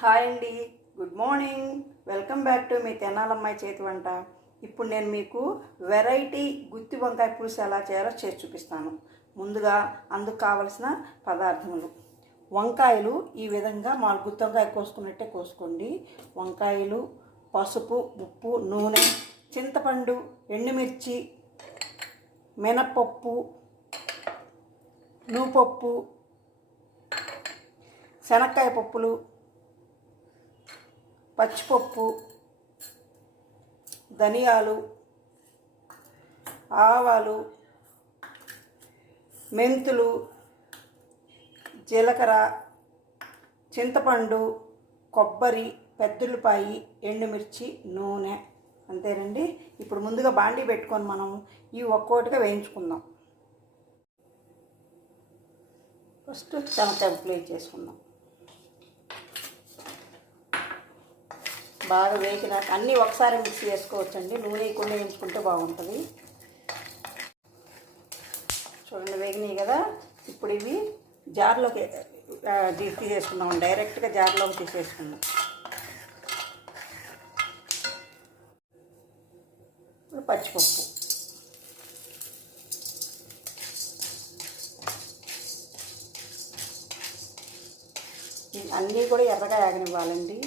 Hi అండి, good morning. Welcome back to మీ తెనాలమ్మాయి చేతి వంట. ఇప్పుడు నేను మీకు వెరైటీ గుత్తి వంకాయ పులుసు ఎలా చేయాలో చేసి చూపిస్తాను. ముందుగా అందుకు కావలసిన పదార్థములు: వంకాయలు ఈ విధంగా గుత్తి వంకాయ కోసుకున్నట్టే కోసుకోండి. వంకాయలు, పసుపు, ఉప్పు, నూనె, చింతపండు, ఎండుమిర్చి, మినప్పప్పు, నువ్వుపప్పు, శనక్కాయ పప్పులు, పచ్చిపప్పు, ధనియాలు, ఆవాలు, మెంతులు, జీలకర్ర, చింతపండు, కొబ్బరి, పెద్దుల్లిపాయి, ఎండుమిర్చి, నూనె. అంతేనండి. ఇప్పుడు ముందుగా బాండీ పెట్టుకొని మనం ఇవి ఒక్కొక్కటిగా వేయించుకుందాం. ఫస్ట్ శనక్కాయ పప్పులు చేసుకుందాం. బాగా వేగినాక అన్నీ ఒకసారి మిక్స్ చేసుకోవచ్చండి. నూనె వేయకుండా వేయించుకుంటే బాగుంటుంది. చూడండి, వేగినాయి కదా. ఇప్పుడు ఇవి జార్లోకి తీసేసుకుందాం. డైరెక్ట్గా జార్లోకి తీసేసుకుందాం. ఇప్పుడు పచ్చిపప్పు, అన్నీ కూడా ఎర్రగా ఆగనివ్వాలండి.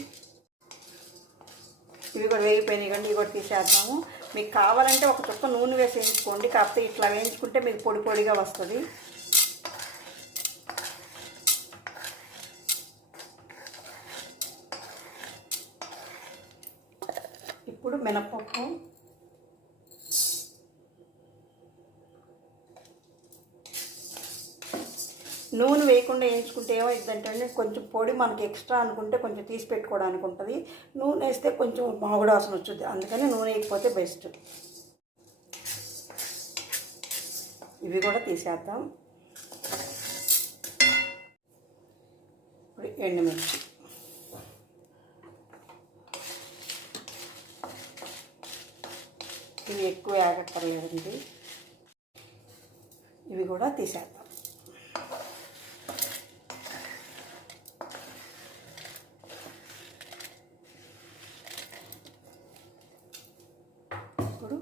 ఇవి కూడా వేగిపోయినాయి కండి. ఇవి కూడా తీసేద్దాము. మీకు కావాలంటే ఒక చుక్క నూనె వేసి వేయించుకోండి. కాకపోతే ఇట్లా వేయించుకుంటే మీకు పొడి పొడిగా వస్తుంది. ఇప్పుడు మినప్పప్పు, నూనె వేయకుండా వేయించుకుంటే ఏమైందంటే కొంచెం పొడి మనకి ఎక్స్ట్రా అనుకుంటే కొంచెం తీసి పెట్టుకోవడానికి ఉంటుంది. నూనె వేస్తే కొంచెం మామిడి వాసన వచ్చుద్ది. అందుకని నూనె వేయకపోతే బెస్ట్. ఇవి కూడా తీసేద్దాం. ఇప్పుడు ఎండుమిర్చి, ఇవి ఎక్కువ ఆగక్కర్లేదండి. ఇవి కూడా తీసేద్దాం. ఇప్పుడు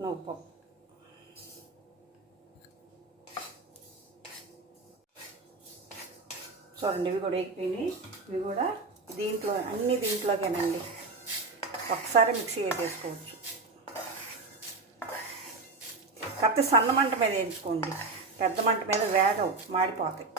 నువ్వుపప్పు, చూడండి ఇవి కూడా వేగిపోయినాయి. ఇవి కూడా అన్ని దీంట్లోకేనండి. ఒకసారి మిక్సీ వేసేసుకోవచ్చు. కాకపోతే సన్న మంట మీద వేయించుకోండి. పెద్ద మంట మీద వేగవు, మాడిపోతాయి.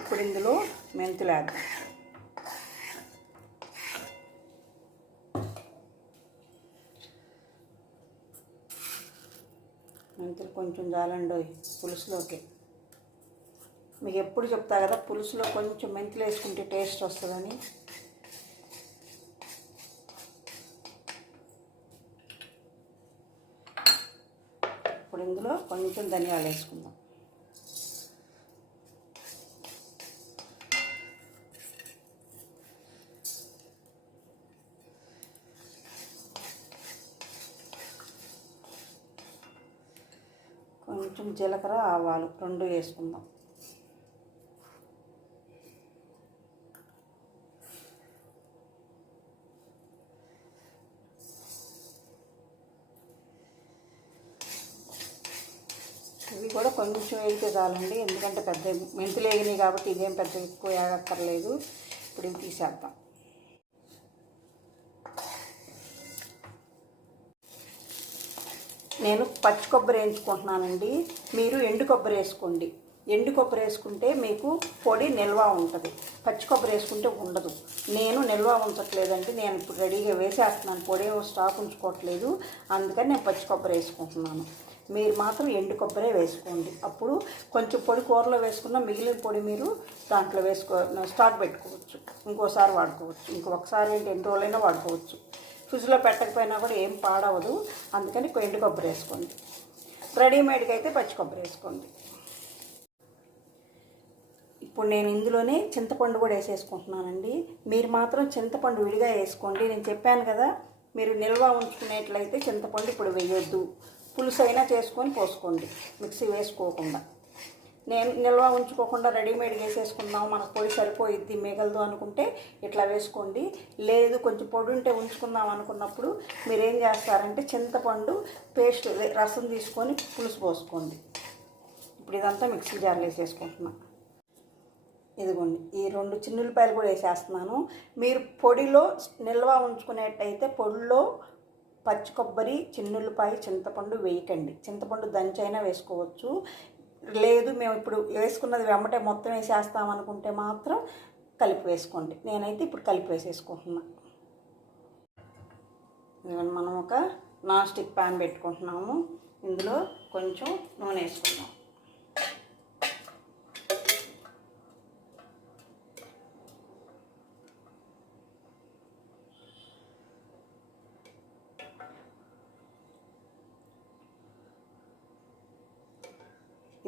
ఇప్పుడు ఇందులో మెంతులు వేద్దాం. మెంతులు కొంచెం చాలండి పులుసులోకి. మీకు ఎప్పుడు చెప్తా కదా, పులుసులో కొంచెం మెంతులు వేసుకుంటే టేస్ట్ వస్తుందని. ఇప్పుడు ఇందులో కొంచెం ధనియాలు వేసుకుందాం. కొంచెం జీలకర్ర, ఆవాలు రెండు వేసుకుందాం. ఇవి కూడా కొంచెం వేగితే చాలండి. ఎందుకంటే పెద్ద మెంతులు వేగినాయి కాబట్టి ఇదేం పెద్ద ఎక్కువ వేగక్కర్లేదు. ఇప్పుడు ఇవి తీసేద్దాం. నేను పచ్చి కొబ్బరి వేయించుకుంటున్నానండి. మీరు ఎండు కొబ్బరి వేసుకోండి. ఎండు కొబ్బరి వేసుకుంటే మీకు పొడి నిల్వ ఉంటుంది. పచ్చి కొబ్బరి వేసుకుంటే ఉండదు. నేను నిల్వ ఉంచట్లేదండి. నేను ఇప్పుడు రెడీగా వేసేస్తున్నాను. పొడి స్టాక్ ఉంచుకోవట్లేదు. అందుకని నేను పచ్చి కొబ్బరి వేసుకుంటున్నాను. మీరు మాత్రం ఎండు కొబ్బరే వేసుకోండి. అప్పుడు కొంచెం పొడి కూరలో వేసుకున్న మిగిలిన పొడి మీరు దాంట్లో స్టాక్ పెట్టుకోవచ్చు. ఇంకోసారి వాడుకోవచ్చు. ఇంకొకసారి ఎన్ని రోజులైనా వాడుకోవచ్చు. ఫ్రిడ్జ్లో పెట్టకపోయినా కూడా ఏం పాడవదు. అందుకని ఎండు కొబ్బరి వేసుకోండి. రెడీమేడ్గా అయితే పచ్చి కొబ్బరి వేసుకోండి. ఇప్పుడు నేను ఇందులోనే చింతపండు కూడా వేసేసుకుంటున్నానండి. మీరు మాత్రం చింతపండు విడిగా వేసుకోండి. నేను చెప్పాను కదా, మీరు నిల్వ ఉంచుకునేట్లయితే చింతపండు ఇప్పుడు వేయొద్దు. పులుసు అయినా చేసుకొని పోసుకోండి, మిక్సీ వేసుకోకుండా. నేను నిల్వ ఉంచుకోకుండా రెడీమేడ్ వేసేసుకుందాం, మనకు పొడి సరిపోయిద్ది మిగలదు అనుకుంటే ఇట్లా వేసుకోండి. లేదు కొంచెం పొడి ఉంటే ఉంచుకుందాం అనుకున్నప్పుడు మీరు ఏం చేస్తారంటే చింతపండు పేస్ట్ రసం తీసుకొని పులుసు పోసుకోండి. ఇప్పుడు ఇదంతా మిక్సీ జార్లో వేసేసుకుంటున్నాను. ఇదిగోండి, ఈ 2 చిన్నులపాయలు కూడా వేసేస్తున్నాను. మీరు పొడిలో నిల్వ ఉంచుకునేట్టయితే పొడిలో పచ్చి కొబ్బరి, చిన్నులపాయ, చింతపండు వేయకండి. చింతపండు దంచైనా వేసుకోవచ్చు. లేదు మేము ఇప్పుడు వేసుకున్నది వెంబటే మొత్తం వేసేస్తాం అనుకుంటే మాత్రం కలిపి వేసుకోండి. నేనైతే ఇప్పుడు కలిపి వేసేసుకుంటున్నా. మనం ఒక నాన్ స్టిక్ ప్యాన్ పెట్టుకుంటున్నాము. ఇందులో కొంచెం నూనె వేసుకుందాం.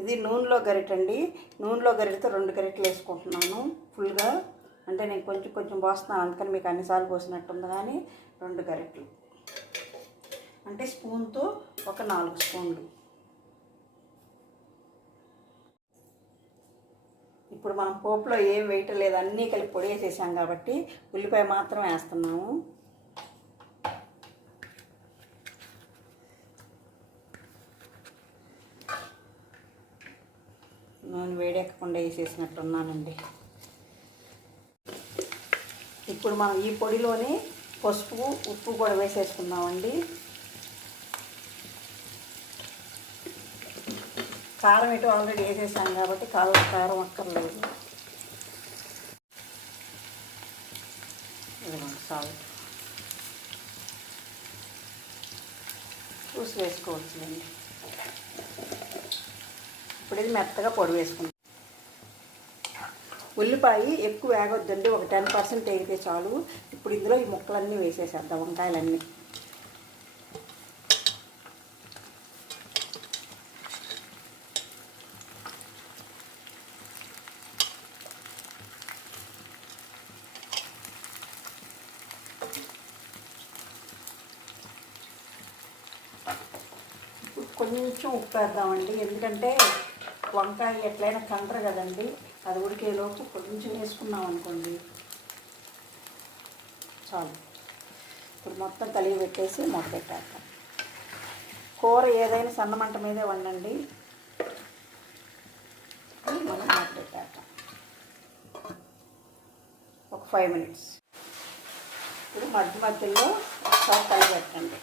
ఇది నూనెలో గరిటండి. నూనెలో గరిటతో 2 గరిటెలు వేసుకుంటున్నాను ఫుల్గా. అంటే నేను కొంచెం కొంచెం పోస్తున్నాను, అందుకని మీకు అన్నిసార్లు పోసినట్టుంది. కానీ 2 గరిటెలు అంటే స్పూన్తో ఒక 4 స్పూన్లు. ఇప్పుడు మనం పోపులో ఏం వేయటం లేదు, అన్నీ కలిపి పొడి వేసేసాం కాబట్టి ఉల్లిపాయ మాత్రం వేస్తున్నాము. నూనె వేడెక్కకుండా వేసేసినట్టున్నానండి. ఇప్పుడు మనం ఈ పొడిలోనే పసుపు, ఉప్పు కూడా వేసేసుకుందామండి. కారం ఇటు ఆల్రెడీ వేసేసాం కాబట్టి కారం అక్కర్లేదు. సాల్ట్ చూసి వేసుకోవచ్చులేండి. ఇప్పుడు ఇది మెత్తగా పొడి వేసుకుంటాం. ఉల్లిపాయ ఎక్కువ వేగొద్దండి, ఒక 10% వేగితే చాలు. ఇప్పుడు ఇందులో ఈ ముక్కలన్నీ వేసేసేద్దాం, వంకాయలన్నీ. కొంచెం ఉప్పు వేద్దామండి, ఎందుకంటే వంకాయ ఎట్లయినా కండ్ర కదండి. అది ఉడికేలోపు కొంచెం వేసుకున్నాం అనుకోండి చాలు. ఇప్పుడు మొత్తం కలిగి పెట్టేసి మూత పెట్టేద్దాం. కూర ఏదైనా సన్నమంట మీదే వండండి. మనం మూత పెట్టేద్దాం ఒక 5 మినిట్స్. ఇప్పుడు మధ్యలో ఒకసారి కలిగి పెట్టండి.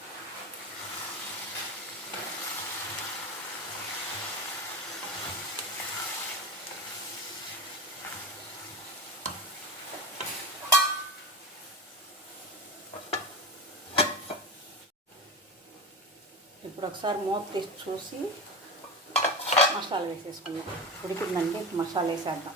ఇప్పుడు ఒకసారి మూత తీసి చూసి మసాలా వేసేసుకుందాం. ఉడికిందండి, మసాలా వేసేద్దాం.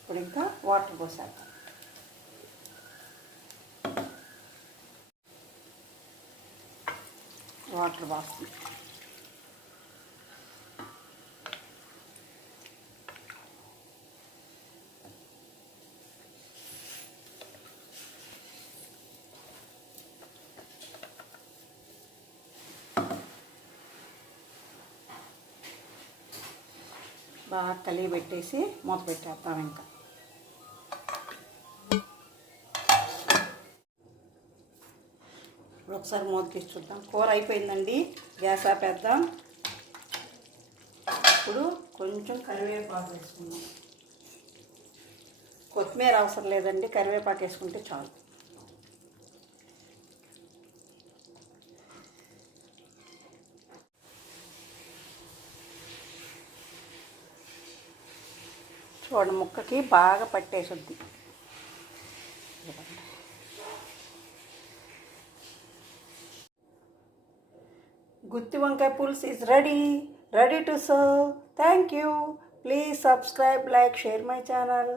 ఇప్పుడు ఇంకా వాటర్ పోసేద్దాం. వాటర్ పోస్తుంది. బాగా కలిగి పెట్టేసి మూత పెట్టేద్దాం. ఇంకా ఇప్పుడు ఒకసారి మూత తీసి చూద్దాం. కూర అయిపోయిందండి, గ్యాస్ ఆపేద్దాం. ఇప్పుడు కొంచెం కరివేపాకు వేసుకుందాం. కొత్తిమీర అవసరం లేదండి, కరివేపాకు వేసుకుంటే చాలు. చూడండి, ముక్కకి బాగా పట్టేసుద్ది. గుత్తి వంకాయ పులుసు is ready to serve. Thank you. Please subscribe, like, share my channel.